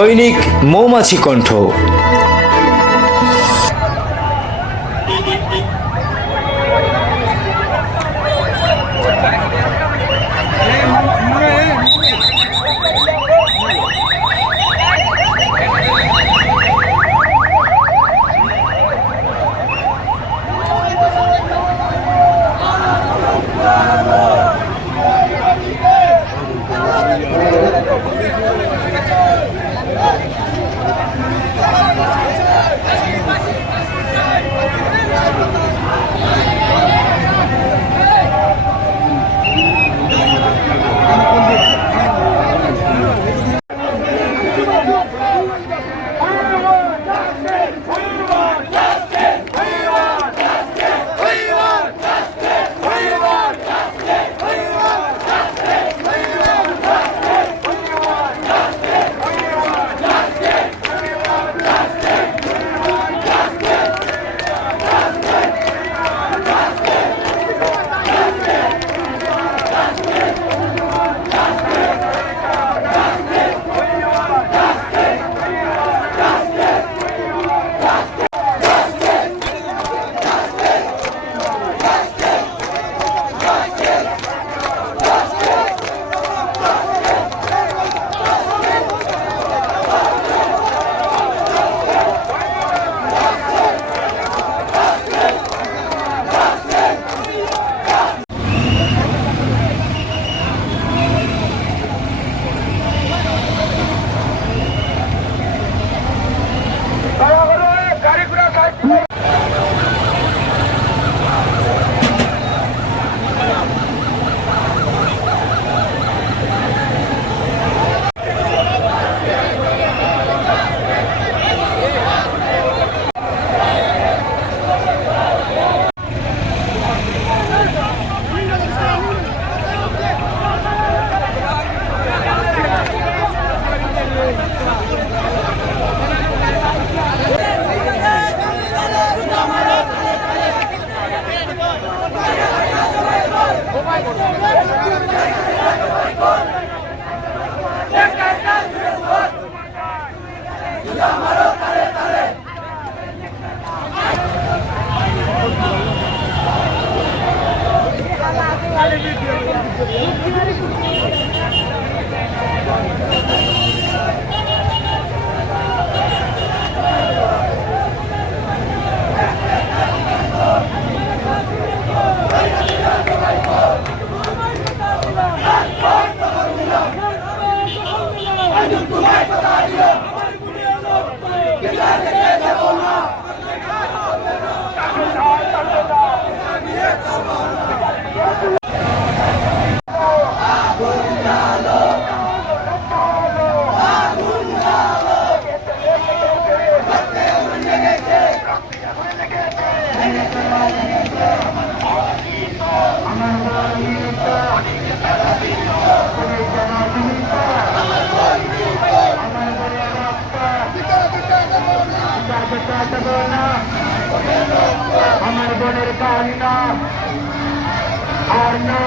দৈনিক মৌমাছি কণ্ঠ। আমার বোনের কান্না আর না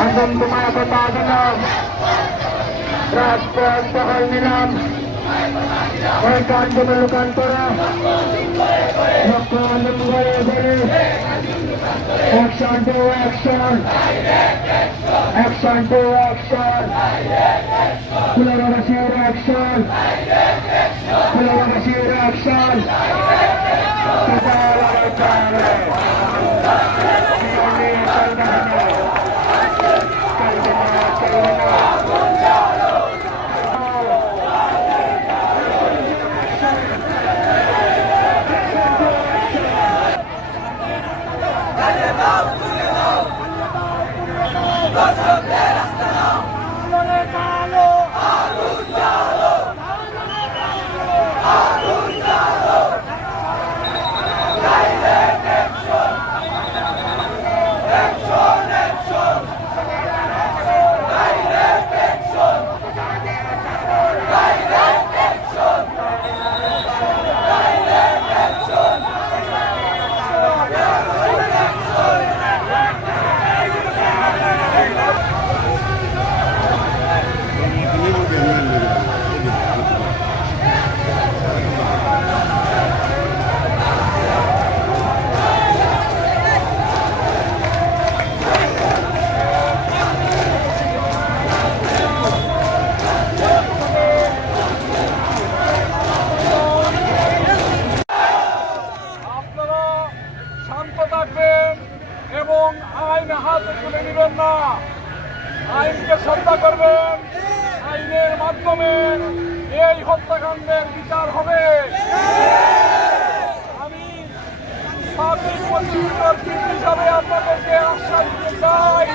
আন্দোলন তোমায় কথা দিলাম, রাজপথ দখল নিলাম, ওই কাণ্ডে লোকান্তরা লক্ষ আন্দোলন করে action to action, action to action, কুলারবাসীর অ্যাকশন, কুলারবাসীর অ্যাকশন। শান্ত থাকবেন এবং আইন হাতে তুলে নেবেন না। আইনকে শ্রদ্ধা করবেন। আইনের মাধ্যমে এই হত্যাকাণ্ডের বিচার হবে। আমি পাবলিক প্রসিকিউটর হিসাবে আপনাদেরকে আশ্বাস দিতে চাই,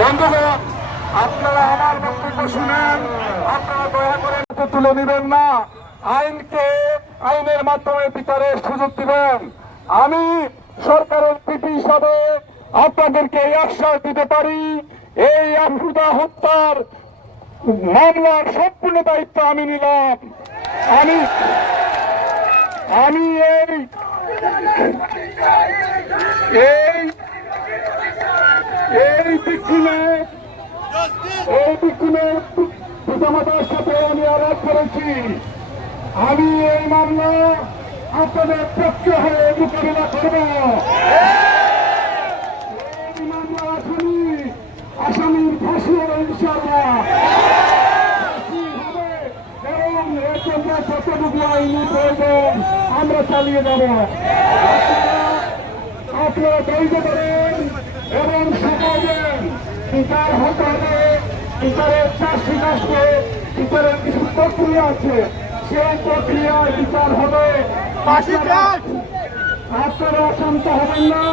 বন্ধুগণ, আপনারা আমার বক্তব্য শুনেন। আপনারা দয়া করে হাতে তুলে নেবেন না। আইনকে আইনের মাধ্যমে বিচারের সুযোগ দিবেন। আমি সরকারের পিপি হিসাবে আপনাদেরকে এই আশ্বাস দিতে পারি, এই আফরুদা হত্যার মামলার সম্পূর্ণ দায়িত্ব আমি নিলাম। আমি এই বিক্ষুণের পিতামাতার সাথে আমি আলাপ করেছি। আমি এই মামলা আপনাদের পক্ষে হয়ে মোকাবিলা করব। এই মামলা আসামির ফাঁসি হবে ইনশাআল্লাহ। ফাঁসি হবে এবং এর জন্য যতটুকু আইনি প্রয়োজন আমরা চালিয়ে যাব। আপনারা ধৈর্য ধরেন এবং সমাজের বিচার হতে হবে। বিচারের চাষি আসবে, বিচারের কিছু প্রক্রিয়া আছে, সেই প্রক্রিয়ায় বিচার হবে। আপনারা শান্ত হবেন না,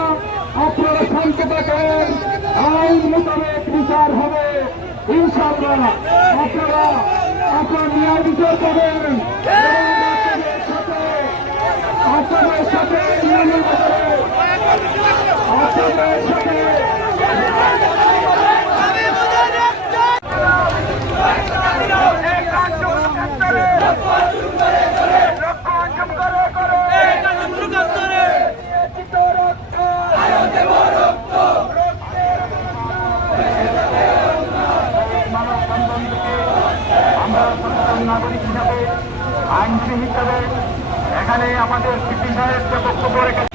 আপনারা শান্ত থাকেন। আইন মোতাবেক বিচার হবে ইনশাআল্লাহ। আপনারা ন্যায় বিচার করবেন আপনাদের সাথে নিয়মের ব্যাপারে আপনাদের সাথে নাগরিক হিসাবে, আইনজীবী হিসাবে এখানে আমাদের সিপি সাহেব যে বক্তব্য রেখেছে,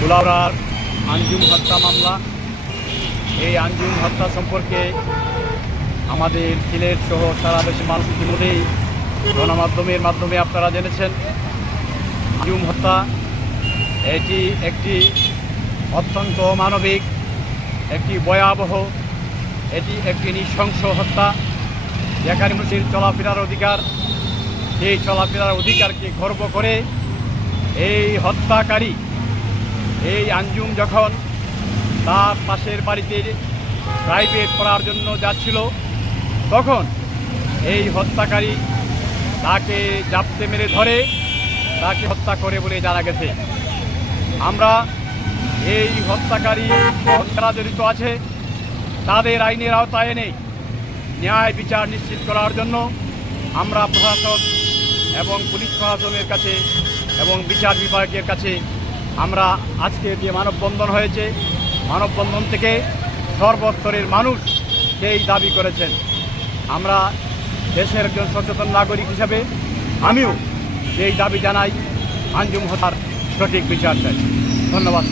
কুলাউড়ার আঞ্জুম হত্যা মামলা। এই আঞ্জুম হত্যা সম্পর্কে আমাদের সিলেট সহ সারা দেশের মানুষ ইতিমধ্যেই গণমাধ্যমের মাধ্যমে আপনারা জেনেছেন। আঞ্জুম হত্যা এটি একটি অত্যন্ত মানবিক, একটি ভয়াবহ, এটি একটি নৃশংস হত্যা। যেখানে মানুষের চলাফেরার অধিকার, সেই চলাফেরার অধিকারকে গর্ব করে এই হত্যাকারী এই আঞ্জুম যখন তার পাশের বাড়িতে প্রাইভেট পড়ার জন্য যাচ্ছিল, তখন এই হত্যাকারী তাকে জাপটে মেরে ধরে তাকে হত্যা করে বলে জানা গেছে। আমরা এই হত্যাকারী যারা জড়িত আছে তাদের আইনের আওতায় এনে ন্যায় বিচার নিশ্চিত করার জন্য আমরা প্রশাসন এবং পুলিশ প্রশাসনের কাছে এবং বিচার বিভাগের কাছে আমরা আজকে যে মানববন্ধন হয়েছে, মানববন্ধন থেকে সর্বস্তরের মানুষ সেই দাবি করেছেন। আমরা দেশের একজন সচেতন নাগরিক হিসাবে আমিও সেই দাবি জানাই, আঞ্জুম হত্যার সঠিক বিচার চাই। ধন্যবাদ।